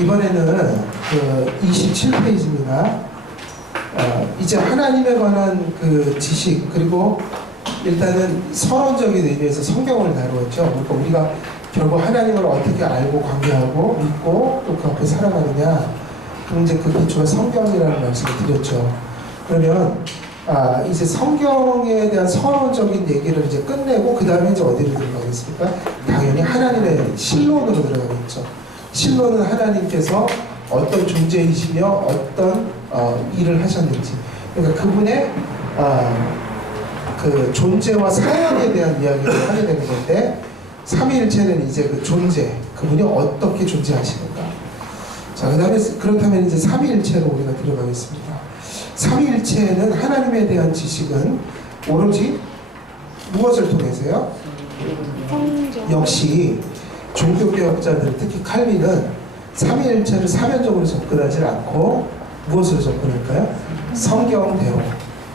이번에는 그 27페이지입니다. 이제 하나님에 관한 그 지식, 그리고 일단은 서론적인 의미에서 성경을 다루었죠. 그러니까 우리가 결국 하나님을 어떻게 알고 관계하고 믿고 또 그 앞에 살아가느냐, 그럼 이제 그 기초가 성경이라는 말씀을 드렸죠. 그러면 이제 성경에 대한 서론적인 얘기를 이제 끝내고 그 다음에 이제 어디로 들어가겠습니까? 당연히 하나님의 신론으로 들어가겠죠. 신론은 하나님께서 어떤 존재이시며 어떤 일을 하셨는지, 그러니까 그분의 그 존재와 사역에 대한 이야기를 하게 되는 건데, 삼위일체는 이제 그 존재, 그분이 어떻게 존재하시는가. 자, 그 다음에 그렇다면 이제 삼위일체로 우리가 들어가겠습니다. 삼위일체는 하나님에 대한 지식은 오로지 무엇을 통해서요? 역시 종교개혁자들, 특히 칼빈은 삼위일체를 사변적으로 접근하지 않고 무엇으로 접근할까요? 성경 대화,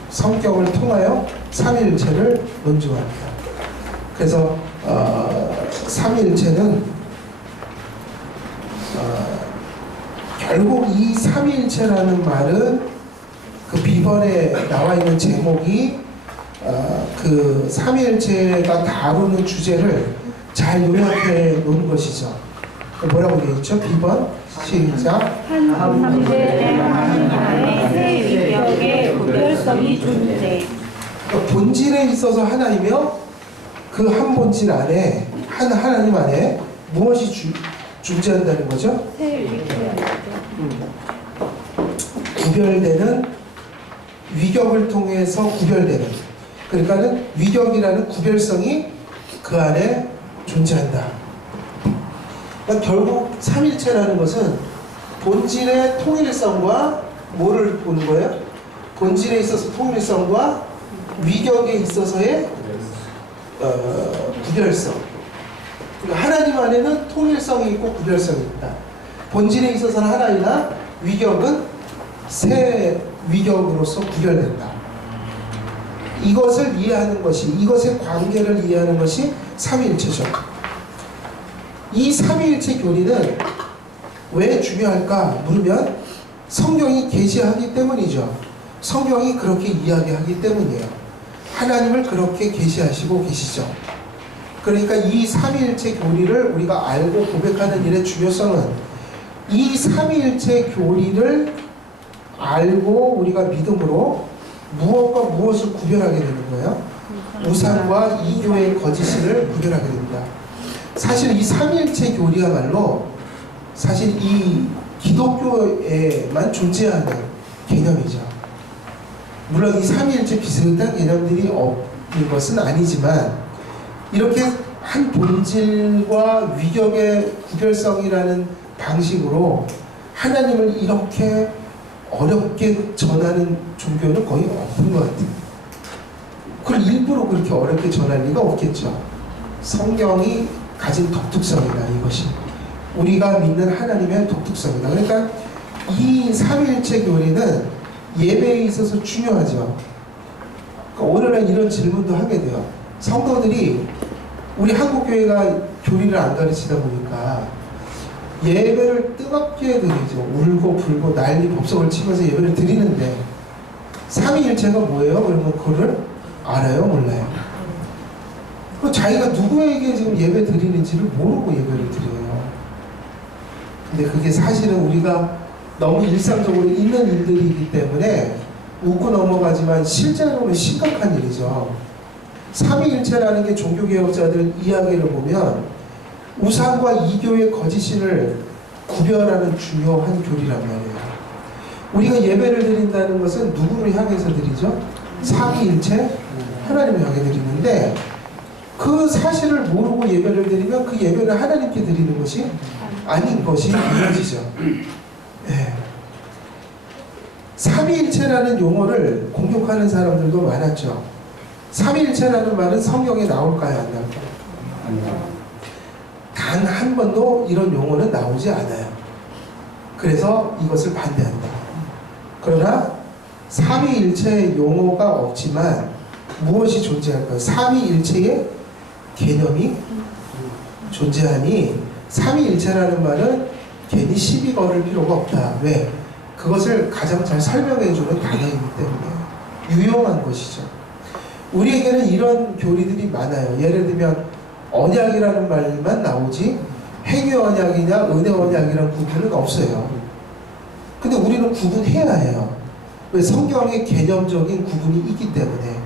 성경을 통하여 삼위일체를 논증합니다. 그래서 삼위일체는 결국 이 삼위일체라는 말은 그 비번에 나와 있는 제목이 그 삼위일체가 다루는 주제를 잘 요약해 놓은 것이죠. 뭐라고 되어 있죠? 비번 시작. 한 존재에 하나님의 세 위격의 구별성이 존재. 그러니까 본질에 있어서 하나이며 그 한 본질 안에 한 하나님 안에 무엇이 존재한다는 거죠? 세 위격. 구별되는 위격을 통해서 구별되는, 그러니까는 위격이라는 구별성이 그 안에 존재한다. 그러니까 결국 삼일체라는 것은 본질의 통일성과 뭐를 보는 거예요? 본질에 있어서 통일성과 위격에 있어서의 구별성. 그러니까 하나님 안에는 통일성이 있고 구별성이 있다. 본질에 있어서는 하나이나 위격은 새 위격으로서 구별된다. 이것을 이해하는 것이, 이것의 관계를 이해하는 것이 삼위일체죠. 이 삼위일체 교리는 왜 중요할까 물으면 성경이 계시하기 때문이죠. 성경이 그렇게 이야기하기 때문이에요. 하나님을 그렇게 계시하시고 계시죠. 그러니까 이 삼위일체 교리를 우리가 알고 고백하는 일의 중요성은 이 삼위일체 교리를 알고 우리가 믿음으로 무엇과 무엇을 구별하게 되는 거예요? 우상과 이교의 거짓을 구별하게 됩니다. 사실 이 삼위일체 교리야말로 사실 이 기독교에만 존재하는 개념이죠. 물론 이 삼위일체 비슷한 개념들이 없는 것은 아니지만 이렇게 한 본질과 위격의 구별성이라는 방식으로 하나님을 이렇게 어렵게 전하는 종교는 거의 없는 것 같아요. 그걸 일부러 그렇게 어렵게 전할 리가 없겠죠. 성경이 가진 독특성이다, 이것이. 우리가 믿는 하나님의 독특성이다. 그러니까 이 삼위일체 교리는 예배에 있어서 중요하죠. 그러니까 오늘은 이런 질문도 하게 돼요. 성도들이 우리 한국교회가 교리를 안 가르치다 보니까 예배를 뜨겁게 드리죠. 울고 불고 난리 법석을 치면서 예배를 드리는데 삼위일체가 뭐예요? 그러면 그거를 알아요? 몰라요? 자기가 누구에게 지금 예배 드리는지를 모르고 예배를 드려요. 근데 그게 사실은 우리가 너무 일상적으로 있는 일들이기 때문에 웃고 넘어가지만 실제로는 심각한 일이죠. 삼위일체라는 게 종교개혁자들 이야기를 보면 우상과 이교의 거짓신을 구별하는 중요한 교리란 말이에요. 우리가 예배를 드린다는 것은 누구를 향해서 드리죠? 삼위일체 하나님을 향해 드리는데 그 사실을 모르고 예배를 드리면 그 예배를 하나님께 드리는 것이 아닌 것이 보여지죠. 네. 삼위일체라는 용어를 공격하는 사람들도 많았죠. 삼위일체라는 말은 성경에 나올까요? 안 나올까요? 단 한 번도 이런 용어는 나오지 않아요. 그래서 이것을 반대한다. 그러나 삼위일체의 용어가 없지만 무엇이 존재할까요? 삼위일체의 개념이 존재하니 삼위일체라는 말은 괜히 시비 걸을 필요가 없다. 왜? 그것을 가장 잘 설명해주는 단어이기 때문에 유용한 것이죠. 우리에게는 이런 교리들이 많아요. 예를 들면 언약이라는 말만 나오지 행위 언약이냐 은혜 언약이라는 구분은 없어요. 근데 우리는 구분해야 해요. 왜? 성경의 개념적인 구분이 있기 때문에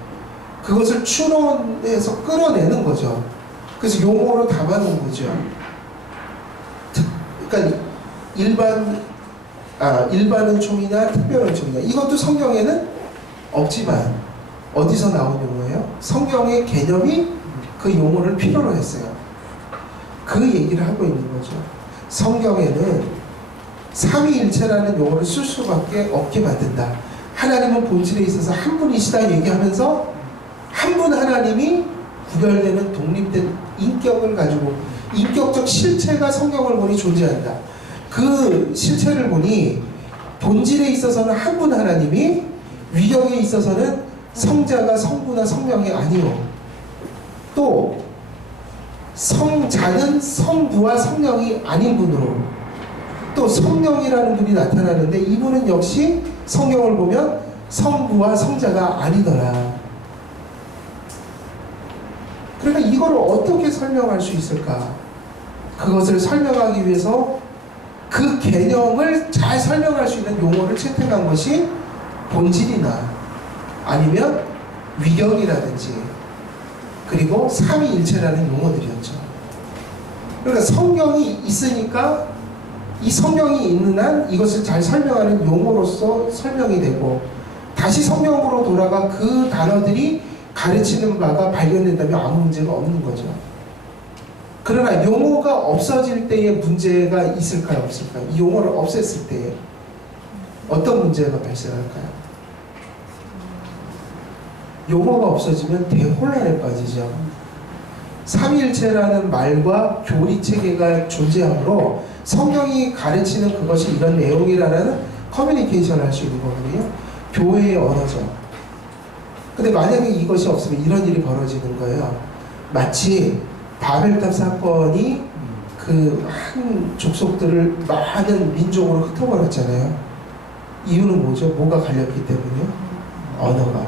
그것을 추론해서 끌어내는 거죠. 그래서 용어로 담아놓은 거죠. 그러니까 일반 은총이냐 특별 은총이냐 이것도 성경에는 없지만 어디서 나온 용어예요? 성경의 개념이 그 용어를 필요로 했어요. 그 얘기를 하고 있는 거죠. 성경에는 삼위일체라는 용어를 쓸 수밖에 없게 만든다. 하나님은 본질에 있어서 한 분이시다 얘기하면서 한 분 하나님이 구별되는 독립된 인격을 가지고 인격적 실체가 성경을 보니 존재한다. 그 실체를 보니 본질에 있어서는 한 분 하나님이 위격에 있어서는 성자가 성부나 성령이 아니요. 또 성자는 성부와 성령이 아닌 분으로 또 성령이라는 분이 나타나는데 이분은 역시 성경을 보면 성부와 성자가 아니더라. 그러니까 이걸 어떻게 설명할 수 있을까? 그것을 설명하기 위해서 그 개념을 잘 설명할 수 있는 용어를 채택한 것이 본질이나 아니면 위격이라든지 그리고 삼위일체라는 용어들이었죠. 그러니까 성경이 있으니까 이 성경이 있는 한 이것을 잘 설명하는 용어로서 설명이 되고 다시 성경으로 돌아가 그 단어들이 가르치는 바가 발견된다면 아무 문제가 없는 거죠. 그러나 용어가 없어질 때에 문제가 있을까요? 없을까요? 이 용어를 없앴을 때에 어떤 문제가 발생할까요? 용어가 없어지면 대혼란에 빠지죠. 삼위일체라는 말과 교리체계가 존재하므로 성경이 가르치는 그것이 이런 내용이라는 커뮤니케이션을 할 수 있는 거거든요. 교회의 언어죠. 근데 만약에 이것이 없으면 이런 일이 벌어지는 거예요. 마치 바벨탑 사건이 그 한 족속들을 많은 민족으로 흩어버렸잖아요. 이유는 뭐죠? 뭐가 갈렸기 때문이요? 언어가.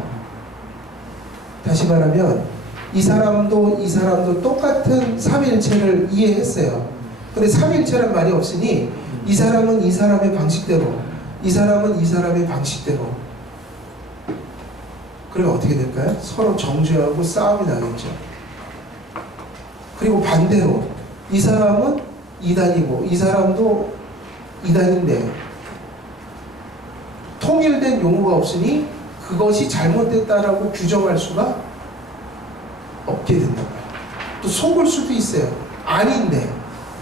다시 말하면 이 사람도 똑같은 삼위일체를 이해했어요. 근데 삼위일체란 말이 없으니 이 사람은 이 사람의 방식대로 이 사람은 이 사람의 방식대로 그러면 어떻게 될까요? 서로 정죄하고 싸움이 나겠죠. 그리고 반대로 이 사람은 이단이고 이 사람도 이단인데 통일된 용어가 없으니 그것이 잘못됐다라고 규정할 수가 없게 된단 말이에요. 또 속을 수도 있어요. 아닌데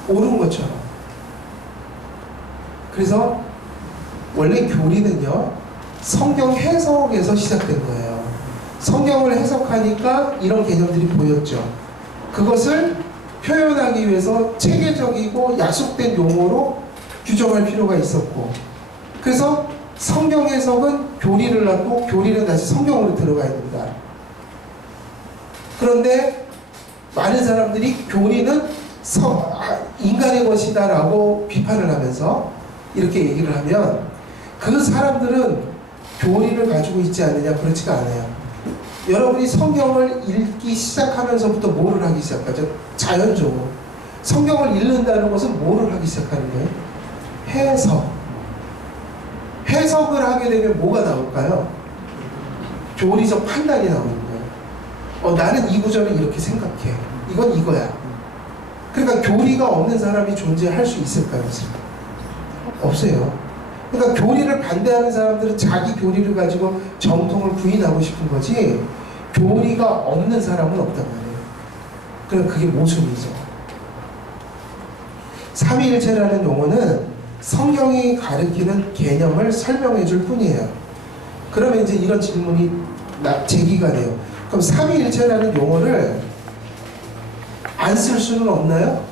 옳은 것처럼. 그래서 원래 교리는요 성경 해석에서 시작된 거예요. 성경을 해석하니까 이런 개념들이 보였죠. 그것을 표현하기 위해서 체계적이고 약속된 용어로 규정할 필요가 있었고 그래서 성경 해석은 교리를 낳고 교리는 다시 성경으로 들어가야 된다. 그런데 많은 사람들이 교리는 인간의 것이다 라고 비판을 하면서 이렇게 얘기를 하면 그 사람들은 교리를 가지고 있지 않느냐? 그렇지가 않아요. 여러분이 성경을 읽기 시작하면서부터 뭐를 하기 시작하죠? 자연적으로 성경을 읽는다는 것은 뭐를 하기 시작하는 거예요? 해석을 하게 되면 뭐가 나올까요? 교리적 판단이 나오는 거예요. 나는 이 구절을 이렇게 생각해. 이건 이거야. 그러니까 교리가 없는 사람이 존재할 수 있을까요? 없어요. 그러니까 교리를 반대하는 사람들은 자기 교리를 가지고 정통을 부인하고 싶은 거지 교리가 없는 사람은 없단 말이에요. 그럼 그게 모순이죠. 삼위일체라는 용어는 성경이 가리키는 개념을 설명해 줄 뿐이에요. 그러면 이제 이런 질문이 제기가 돼요. 그럼 삼위일체라는 용어를 안 쓸 수는 없나요?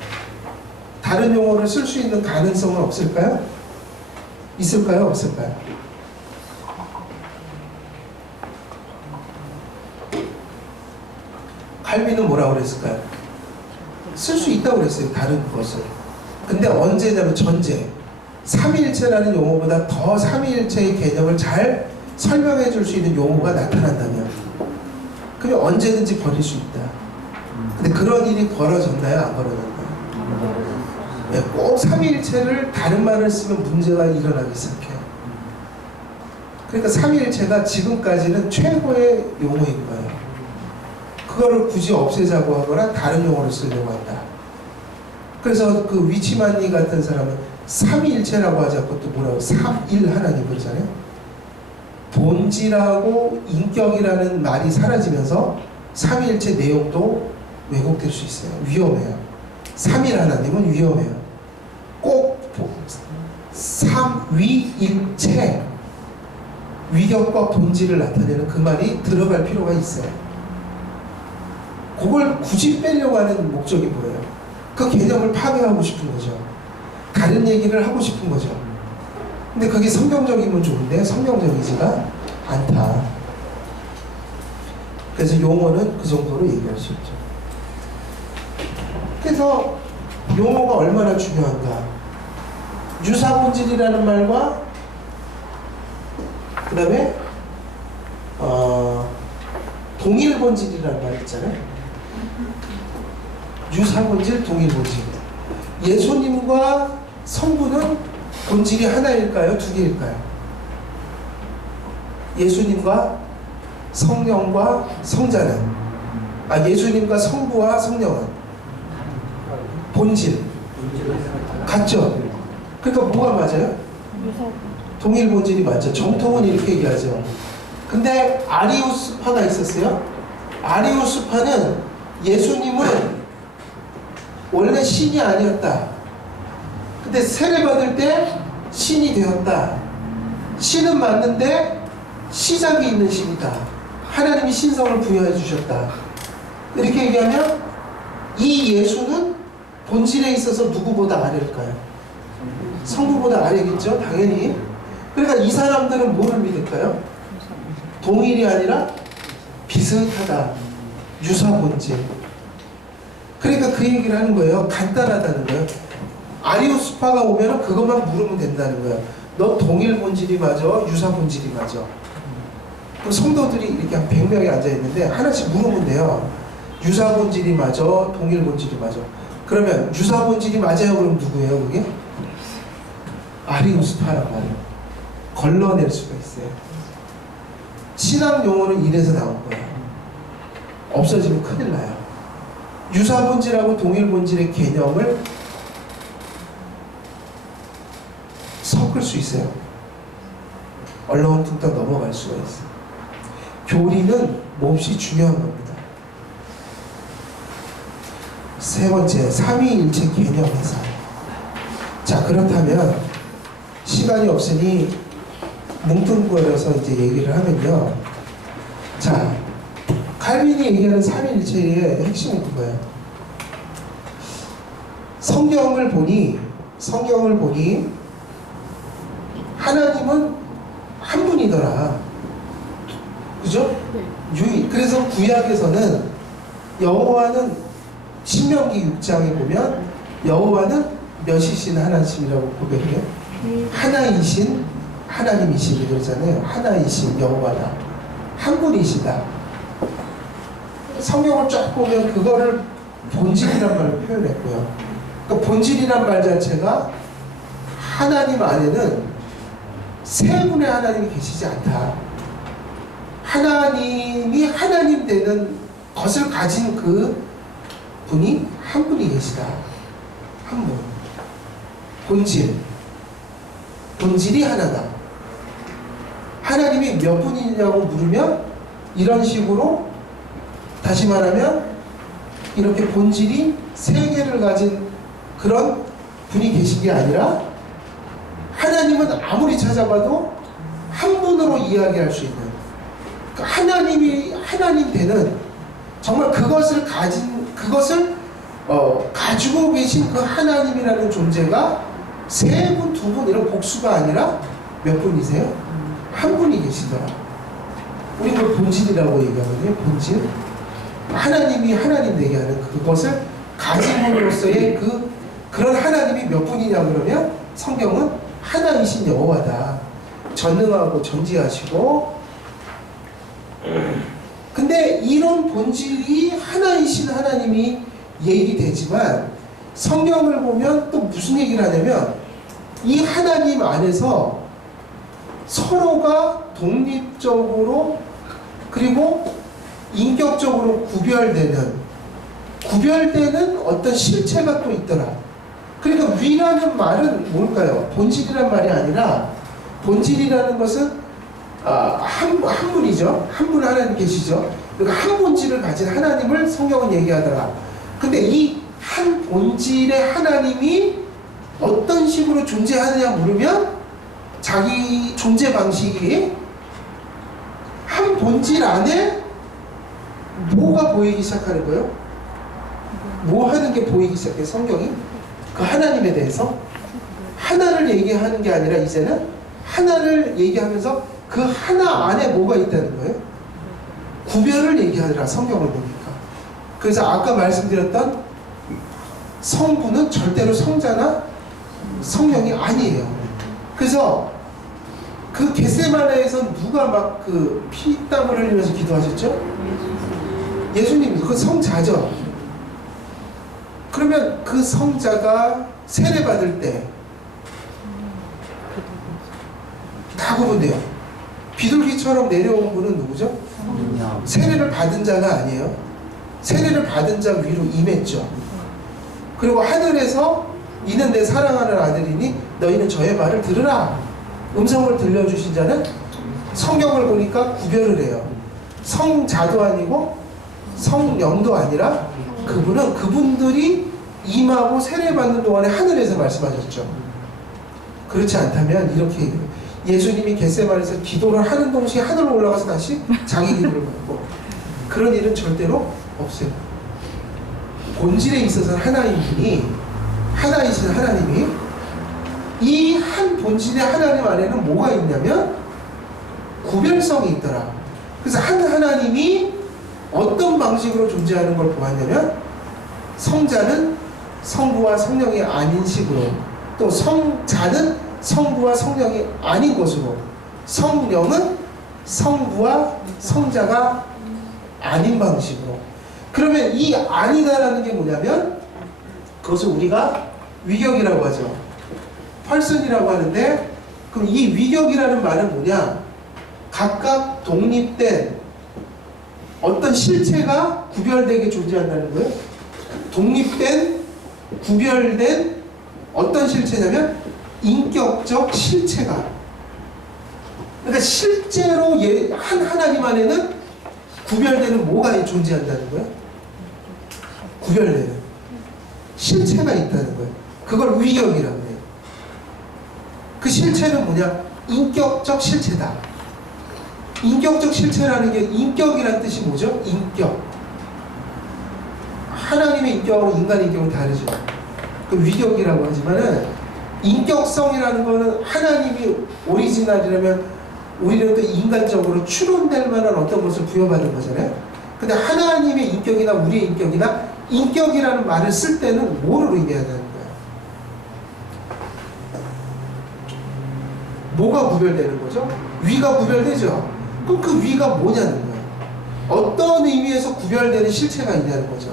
다른 용어를 쓸 수 있는 가능성은 없을까요? 있을까요? 없을까요? 칼빈은 뭐라고 그랬을까요? 쓸 수 있다고 그랬어요. 다른 것을. 근데 언제냐면 전제. 삼위일체라는 용어보다 더 삼위일체의 개념을 잘 설명해 줄 수 있는 용어가 나타난다면 그러면 언제든지 버릴 수 있다. 근데 그런 일이 벌어졌나요? 안 벌어졌나요? 예, 꼭 삼위일체를 다른 말을 쓰면 문제가 일어나기 시작해요. 그러니까 삼위일체가 지금까지는 최고의 용어인 거예요. 그거를 굳이 없애자고 하거나 다른 용어를 쓰려고 한다. 그래서 그 위치만니 같은 사람은 삼위일체라고 하지 않고 또 뭐라고 삼일 하나님 그러잖아요. 본질하고 인격이라는 말이 사라지면서 삼위일체 내용도 왜곡될 수 있어요. 위험해요. 삼일 하나님은 위험해요. 꼭 삼위일체 위격과 본질을 나타내는 그 말이 들어갈 필요가 있어요. 그걸 굳이 빼려고 하는 목적이 뭐예요? 그 개념을 파괴하고 싶은 거죠. 다른 얘기를 하고 싶은 거죠. 근데 그게 성경적이면 좋은데 성경적이지가 않다. 그래서 용어는 그 정도로 얘기할 수 있죠. 그래서 용어가 얼마나 중요한가. 유사본질이라는 말과 그 다음에 동일본질이라는 말 있잖아요. 유사본질, 동일본질. 예수님과 성부는 본질이 하나일까요? 두 개일까요? 예수님과 성령과 성자는 예수님과 성부와 성령은 본질 같죠? 그러니까 뭐가 맞아요? 동일 본질이 맞죠. 정통은 이렇게 얘기하죠. 근데 아리우스파가 있었어요. 아리우스파는 예수님은 원래 신이 아니었다. 근데 세례받을 때 신이 되었다. 신은 맞는데 시작이 있는 신이다. 하나님이 신성을 부여해 주셨다. 이렇게 얘기하면 이 예수는 본질에 있어서 누구보다 아래일까요? 성부보다 아래겠죠? 당연히. 그러니까 이 사람들은 뭐를 믿을까요? 동일이 아니라 비슷하다. 유사 본질. 그러니까 그 얘기를 하는 거예요. 간단하다는 거예요. 아리우스파가 오면 그것만 물으면 된다는 거예요. 너 동일 본질이 맞아? 유사 본질이 맞아? 그럼 성도들이 이렇게 한 100명이 앉아있는데 하나씩 물으면 돼요. 유사 본질이 맞아? 동일 본질이 맞아? 그러면 유사 본질이 맞아요? 그럼 누구예요 그게? 아리우스파란 말이에요. 걸러낼 수가 있어요. 신학 용어는 이래서 나온 거예요. 없어지면 큰일 나요. 유사 본질하고 동일 본질의 개념을 섞을 수 있어요. 얼렁뚱땅 넘어갈 수가 있어요. 교리는 몹시 중요한 겁니다. 세 번째, 삼위일체 개념 해석. 자, 그렇다면 시간이 없으니 뭉뚱그려서 이제 얘기를 하면요. 자, 칼빈이 얘기하는 삼위일체의 핵심은 그거예요. 성경을 보니 하나님은 한 분이더라. 그죠? 네. 그래서 구약에서는 여호와는 신명기 6장에 보면 여호와는 몇이신 하나님이라고 고백해요. 하나이신 하나님이시니 그러잖아요. 하나이신 여호와다. 한 분이시다. 성경을 쫙 보면 그거를 본질이란 말로 표현했고요. 그러니까 본질이란 말 자체가 하나님 안에는 세 분의 하나님이 계시지 않다. 하나님이 하나님 되는 것을 가진 그 분이 한 분이 계시다. 한 분. 본질이 하나다. 하나님이 몇 분이냐고 물으면 이런 식으로 다시 말하면 이렇게 본질이 세 개를 가진 그런 분이 계신 게 아니라 하나님은 아무리 찾아봐도 한 분으로 이야기할 수 있는 하나님이 하나님 되는 정말 그것을 가지고 계신 그 하나님이라는 존재가 세 분, 두 분 이런 복수가 아니라 몇 분이세요? 한 분이 계시더라. 우리 그걸 본질이라고 얘기하거든요. 본질. 하나님이 하나님 되게 하는 그것을 가진 분으로서의 그런 하나님이 몇 분이냐 그러면 성경은 하나이신 여호와다. 전능하고 전지하시고. 근데 이런 본질이 하나이신 하나님이 얘기되지만 성경을 보면 또 무슨 얘기를 하냐면 이 하나님 안에서 서로가 독립적으로 그리고 인격적으로 구별되는 어떤 실체가 또 있더라. 그러니까 위라는 말은 뭘까요? 본질이란 말이 아니라 본질이라는 것은 한 분이죠. 한 분 하나님 계시죠. 그러니까 한 본질을 가진 하나님을 성경은 얘기하더라. 근데 이 한 본질의 하나님이 어떤 식으로 존재하느냐 물으면 자기 존재 방식이 한 본질 안에 뭐가 보이기 시작하는 거예요? 뭐 하는 게 보이기 시작해 성경이? 그 하나님에 대해서 하나를 얘기하는 게 아니라 이제는 하나를 얘기하면서 그 하나 안에 뭐가 있다는 거예요? 구별을 얘기하더라 성경을 보니까. 그래서 아까 말씀드렸던 성부는 절대로 성자나 성령이 아니에요. 그래서 그 겟세마네에서 누가 막 그 피땀을 흘리면서 기도하셨죠? 예수님. 그 성자죠. 그러면 그 성자가 세례 받을 때 다 구분돼요. 비둘기처럼 내려온 분은 누구죠? 세례를 받은 자가 아니에요. 세례를 받은 자 위로 임했죠. 그리고 하늘에서 이는 내 사랑하는 아들이니 너희는 저의 말을 들으라. 음성을 들려주신 자는 성경을 보니까 구별을 해요. 성자도 아니고 성령도 아니라 그분은 그분들이 임하고 세례받는 동안에 하늘에서 말씀하셨죠. 그렇지 않다면 이렇게 예수님이 겟세마네에서 기도를 하는 동시에 하늘로 올라가서 다시 자기 기도를 받고 그런 일은 절대로 없어요. 본질에 있어서는 하나이신 하나님이 이 한 본질의 하나님 안에는 뭐가 있냐면 구별성이 있더라. 그래서 한 하나님이 어떤 방식으로 존재하는 걸 보았냐면 성자는 성부와 성령이 아닌 식으로, 또 성자는 성부와 성령이 아닌 것으로, 성령은 성부와 성자가 아닌 방식으로. 그러면 이 아니다라는 게 뭐냐면 그것을 우리가 위격이라고 하죠. 펄슨이라고 하는데, 그럼 이 위격이라는 말은 뭐냐? 각각 독립된 어떤 실체가 구별되게 존재한다는 거예요. 독립된, 구별된 어떤 실체냐면 인격적 실체가. 그러니까 실제로 한 하나님 안에는 구별되는 뭐가 존재한다는 거예요? 구별되는 실체가 있다는 거예요. 그걸 위격이라고 해요. 그 실체는 뭐냐? 인격적 실체다. 인격적 실체라는 게, 인격이라는 뜻이 뭐죠? 인격. 하나님의 인격하고 인간의 인격은 다르죠. 그 위격이라고 하지만은, 인격성이라는 거는 하나님이 오리지널이라면 우리는 또 인간적으로 추론될 만한 어떤 것을 부여받은 거잖아요. 근데 하나님의 인격이나 우리의 인격이나 인격이라는 말을 쓸 때는 뭐를 의미하는 거예요? 뭐가 구별되는 거죠? 위가 구별되죠? 그럼 그 위가 뭐냐는 거예요. 어떤 의미에서 구별되는 실체가 있냐는 거죠.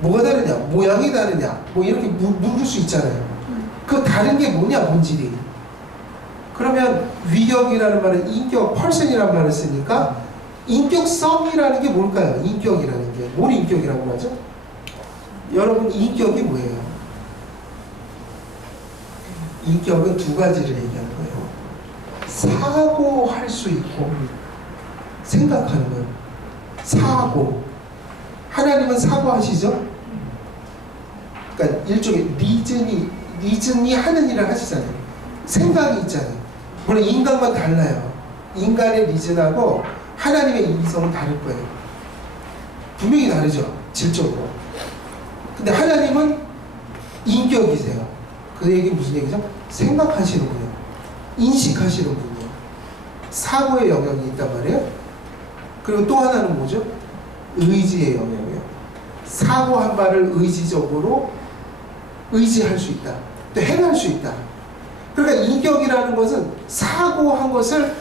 뭐가 다르냐? 모양이 다르냐? 뭐 이렇게 물을 수 있잖아요. 그 다른 게 뭐냐, 본질이. 그러면 위격이라는 말은 인격, 펄슨이라는 말을 쓰니까 인격성이라는 게 뭘까요? 인격이라는 게. 뭘 인격이라고 하죠? 여러분, 인격이 뭐예요? 인격은 두 가지를 얘기하는 거예요. 사고할 수 있고 생각하는 거예요. 사고. 하나님은 사고하시죠? 그러니까 일종의 리즌이 하는 일을 하시잖아요. 생각이 있잖아요. 물론 인간과 달라요. 인간의 리즌하고 하나님의 이성은 다를 거예요. 분명히 다르죠. 질적으로. 근데 하나님은 인격이세요. 그 얘기는 무슨 얘기죠? 생각하시는 분이에요. 인식하시는 분이에요. 사고의 영역이 있단 말이에요. 그리고 또 하나는 뭐죠? 의지의 영역이에요. 사고한 바를 의지적으로 의지할 수 있다. 또 행할 수 있다. 그러니까 인격이라는 것은 사고한 것을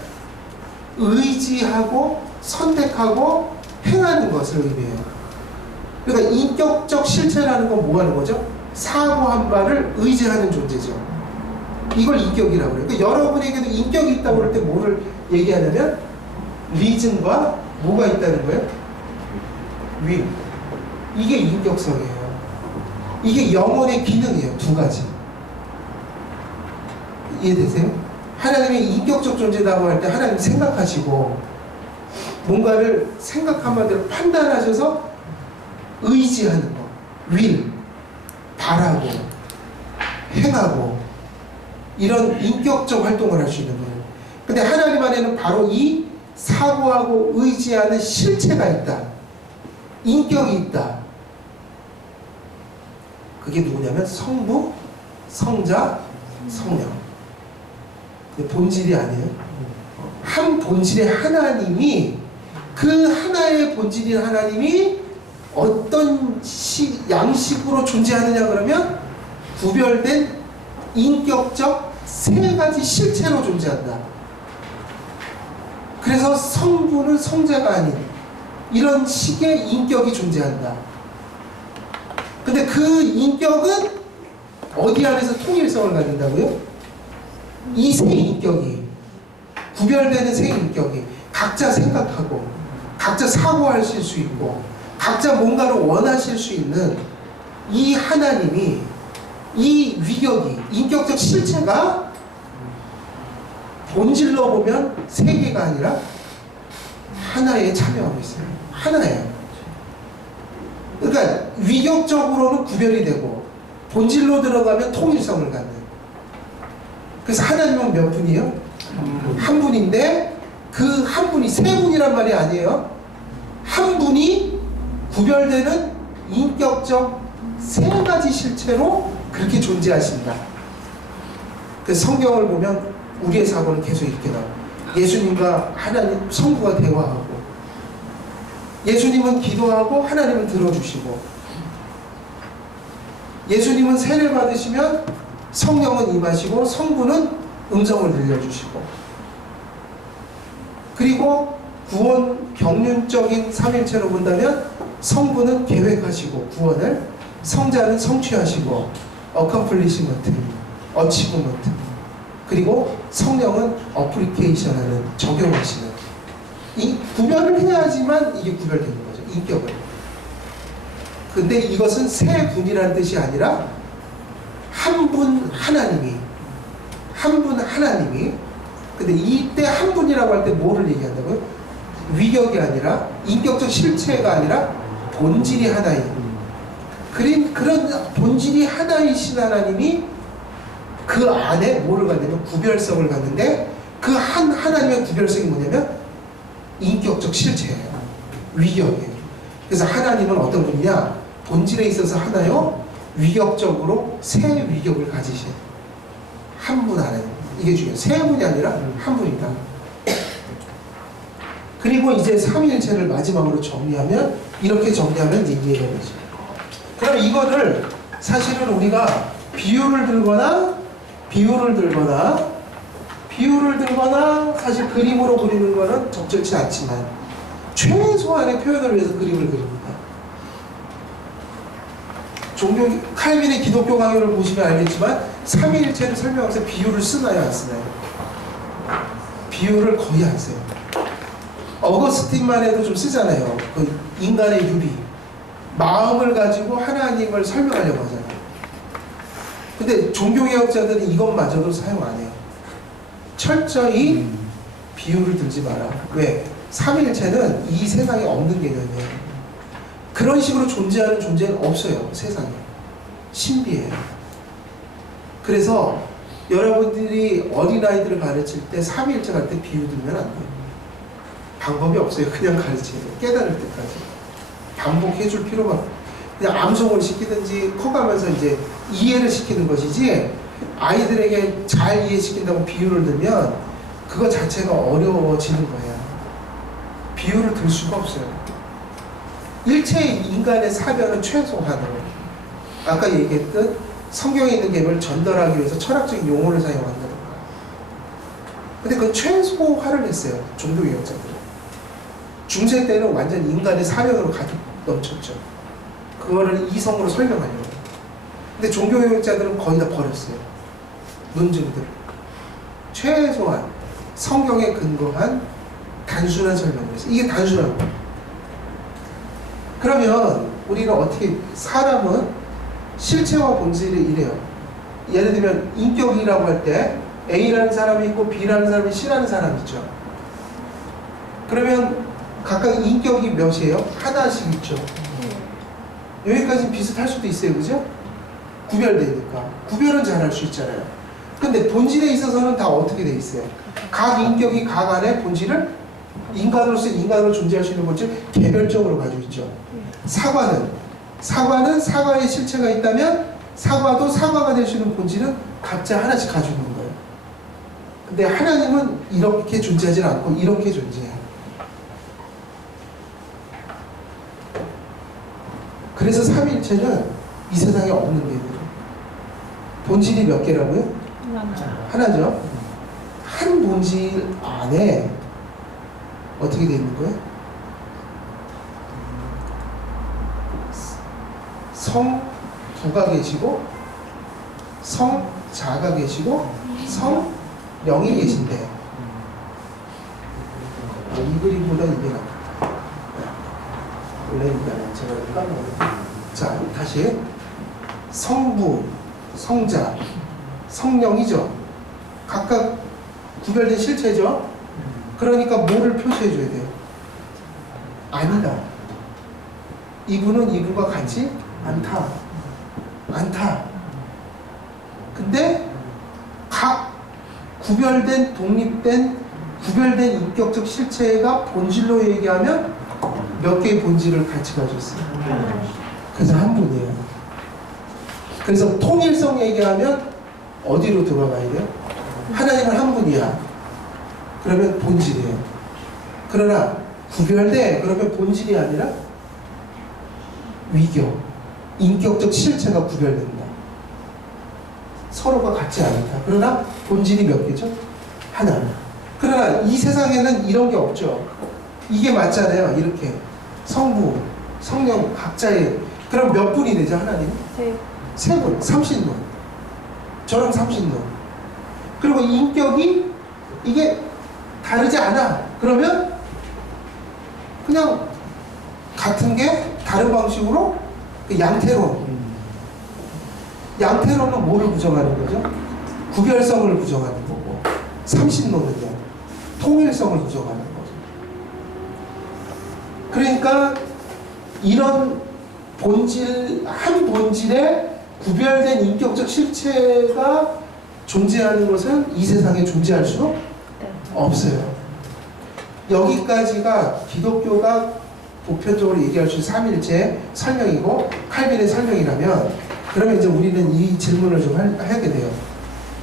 의지하고 선택하고 행하는 것을 의미해요. 그러니까 인격적 실체라는 건 뭐 하는 거죠? 사고한 바를 의지하는 존재죠. 이걸 인격이라고 그래요. 그러니까 여러분에게도 인격이 있다고 그럴 때 뭐를 얘기하냐면 리즌과 뭐가 있다는 거예요? 윌. 이게 인격성이에요. 이게 영혼의 기능이에요. 두 가지. 이해되세요? 하나님이 인격적 존재라고 할 때 하나님 생각하시고 뭔가를 생각한 바대로 판단하셔서 의지하는 거, 윌, 바라고, 행하고 이런 인격적 활동을 할 수 있는 거예요. 근데 하나님 안에는 바로 이 사고하고 의지하는 실체가 있다. 인격이 있다. 그게 누구냐면 성부, 성자, 성령. 근데 본질이 아니에요. 한 본질의 하나님이 그 하나의 본질인 하나님이 어떤 양식으로 존재하느냐 그러면 구별된 인격적 세 가지 실체로 존재한다. 그래서 성부는 성자가 아닌 이런 식의 인격이 존재한다. 근데 그 인격은 어디 안에서 통일성을 갖는다고요? 이 세 인격이 구별되는 세 인격이 각자 생각하고 각자 사고하실 수 있고 각자 뭔가를 원하실 수 있는 이 하나님이 이 위격이 인격적 실체가 본질로 보면 세 개가 아니라 하나에 참여하고 있어요. 하나예요. 그러니까 위격적으로는 구별이 되고 본질로 들어가면 통일성을 갖는. 그래서 하나님은 몇 분이에요? 한 분인데 그 한 분이 세 분이란 말이 아니에요. 한 분이 구별되는 인격적 세 가지 실체로 그렇게 존재하신다. 그래서 성경을 보면 우리의 사고는 계속 이렇게 나와요. 예수님과 하나님 성부가 대화하고 예수님은 기도하고 하나님은 들어주시고 예수님은 세례 받으시면 성령은 임하시고 성부는 음성을 들려주시고 그리고 구원 경륜적인 삼일체로 본다면 성부는 계획하시고 구원을 성자는 성취하시고 어컴플리시먼트, 어치브먼트 그리고 성령은 어플리케이션하는 적용하시는 이 구별을 해야지만 이게 구별되는 거죠. 인격을. 근데 이것은 세 분이라는 뜻이 아니라 한 분 하나님이 근데 이때 한 분이라고 할 때 뭐를 얘기한다고요? 위격이 아니라 인격적 실체가 아니라 본질이 하나예요. 그런 본질이 하나이신 하나님이 그 안에 뭐를 갖냐면 구별성을 갖는데 그 한 하나님의 구별성이 뭐냐면 인격적 실체예요. 위격이에요. 그래서 하나님은 어떤 분이냐? 본질에 있어서 하나요? 위격적으로 세 위격을 가지신 한 분 안에 이게 중요해요. 세 분이 아니라 한 분이다. 그리고 이제 삼위일체를 마지막으로 정리하면 이렇게 정리하면 이제 이해가 되죠. 그럼 이거를 사실은 우리가 비유를 들거나 사실 그림으로 그리는 거는 적절치 않지만 최소한의 표현을 위해서 그림을 그립니다. 칼빈의 기독교 강요를 보시면 알겠지만 삼위일체를 설명하면서 비유를 쓰나요 안 쓰나요? 비유를 거의 안 써요. 어거스틴만 해도 좀 쓰잖아요. 그 인간의 유리 마음을 가지고 하나님을 설명하려고 하잖아요. 근데 종교개혁자들은 이것마저도 사용 안 해요. 철저히 비유를 들지 마라. 왜? 삼위일체는 이 세상에 없는 개념이에요. 그런 식으로 존재하는 존재는 없어요. 세상에. 신비해요. 그래서 여러분들이 어린아이들을 가르칠 때 삼위일체 갈 때 비유 들면 안 돼요. 방법이 없어요. 그냥 가르치는 거. 깨달을 때까지. 반복해 줄 필요가 없어요. 그냥 암송을 시키든지 커가면서 이제 이해를 시키는 것이지 아이들에게 잘 이해시킨다고 비유를 들면 그거 자체가 어려워지는 거예요. 비유를 들 수가 없어요. 일체 인간의 사변은 최소한으로 아까 얘기했던 성경에 있는 계명을 전달하기 위해서 철학적인 용어를 사용한다. 근데 그건 최소화를 했어요. 종교개혁자들은. 중세 때는 완전 인간의 사명으로 가득 넘쳤죠. 그거를 이성으로 설명하려고. 근데 종교개혁자들은 거의 다 버렸어요. 논증들을. 최소한 성경에 근거한 단순한 설명을 했어요. 이게 단순한 거예요. 그러면 우리가 어떻게, 사람은 실체와 본질이 이래요. 예를 들면 인격이라고 할 때 A라는 사람이 있고 B라는 사람이 C라는 사람이 있죠. 그러면 각각 인격이 몇이에요? 하나씩 있죠. 여기까지는 비슷할 수도 있어요. 그죠? 구별되니까. 구별은 잘 할 수 있잖아요. 근데 본질에 있어서는 다 어떻게 돼 있어요? 각 인격이 각 안에 본질을 인간으로서 인간으로 존재할 수 있는 본질 개별적으로 가지고 있죠. 사과는 사과의 실체가 있다면 사과도 사과가 될 수 있는 본질은 각자 하나씩 가지고 있는 거예요. 근데 하나님은 이렇게 존재하지 않고 이렇게 존재해요. 그래서 삼위일체는 이 세상에 없는 게 있어요. 본질이 몇 개라고요? 하나죠. 한 본질 안에 어떻게 되어 있는 거예요? 성부가 계시고 성자가 계시고 성령이 계신데, 이 그림보다 이게 낫다. 원래니까 제가 까먹었어요. 자, 다시 성부, 성자, 성령이죠. 각각 구별된 실체죠. 그러니까 뭐를 표시해 줘야 돼요? 아니다. 이분은 이분과 같이 않다. 근데 각 구별된, 독립된, 구별된 인격적 실체가 본질로 얘기하면 몇 개의 본질을 같이 가지고 있어요. 그래서 한 분이에요. 그래서 통일성 얘기하면 어디로 들어가야 돼요? 하나님은 한 분이야. 그러면 본질이에요. 그러나 구별돼. 그러면 본질이 아니라 위격, 인격적 실체가 구별된다. 서로가 같지 않다. 그러나 본질이 몇 개죠? 하나. 그러나 이 세상에는 이런 게 없죠. 이게 맞잖아요. 이렇게 성부, 성령 각자의, 그럼 몇 분이 되죠? 하나님? 세 분, 삼신론. 저랑 삼신론. 그리고 인격이 이게 다르지 않아. 그러면 그냥 같은 게 다른 방식으로 양태론. 양태론은 뭐를 부정하는 거죠? 구별성을 부정하는 거고, 삼신론은요, 통일성을 부정하는 거죠. 그러니까 이런 본질, 한 본질에 구별된 인격적 실체가 존재하는 것은 이 세상에 존재할 수 없어요. 여기까지가 기독교가 보편적으로 얘기할 수 있는 삼일체 설명이고 칼빈의 설명이라면, 그러면 이제 우리는 이 질문을 좀 하게 돼요.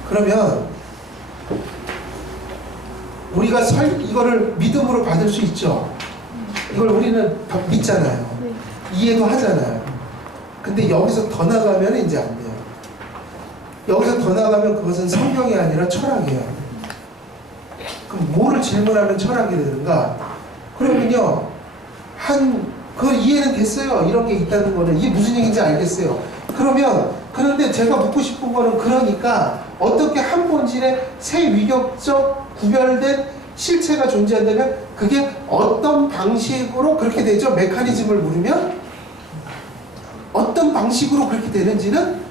그러면 우리가 이거를 믿음으로 받을 수 있죠. 이걸 우리는 믿잖아요. 이해도 하잖아요. 근데 여기서 더 나가면 이제 안 돼요. 여기서 더 나가면 그것은 성경이 아니라 철학이에요. 그럼 뭐를 질문하면 철학이 되는가? 그러면요, 그거 이해는 됐어요. 이런 게 있다는 거는. 이게 무슨 얘기인지 알겠어요. 그런데 제가 묻고 싶은 거는, 그러니까 어떻게 한 본질에 세 위격적 구별된 실체가 존재한다면 그게 어떤 방식으로 그렇게 되죠? 메커니즘을 물으면 어떤 방식으로 그렇게 되는지는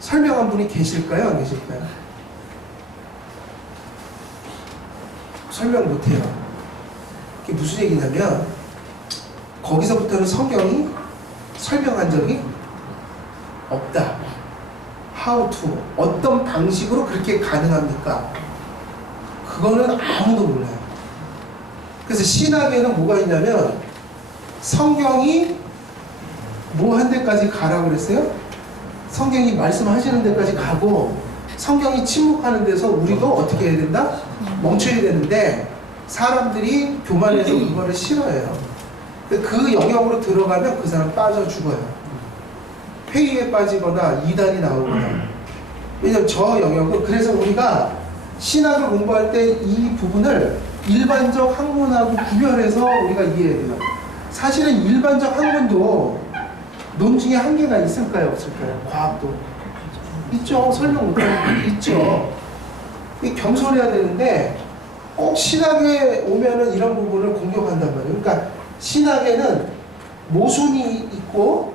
설명한 분이 계실까요? 안 계실까요? 설명 못해요. 그게 무슨 얘기냐면, 거기서부터는 성경이 설명한 적이 없다. How to, 어떤 방식으로 그렇게 가능합니까? 그거는 아무도 몰라요. 그래서 신학에는 뭐가 있냐면, 성경이 뭐 한 데까지 가라고 그랬어요? 성경이 말씀하시는 데까지 가고, 성경이 침묵하는 데서 우리도 어떻게 해야 된다? 멈춰야 되는데, 사람들이 교만해서 그거를 싫어해요. 그 영역으로 들어가면 그 사람 빠져 죽어요. 회의에 빠지거나 이단이 나오거나. 왜냐면 저 영역은, 그래서 우리가 신학을 공부할 때 이 부분을 일반적 학문하고 구별해서 우리가 이해해야 돼요. 사실은 일반적 학문도 논증의 한계가 있을까요? 없을까요? 과학도. 있죠. 설명 못하는 게 있죠. 이 겸손해야 되는데 꼭 신학에 오면은 이런 부분을 공격한단 말이에요. 그러니까 신학에는 모순이 있고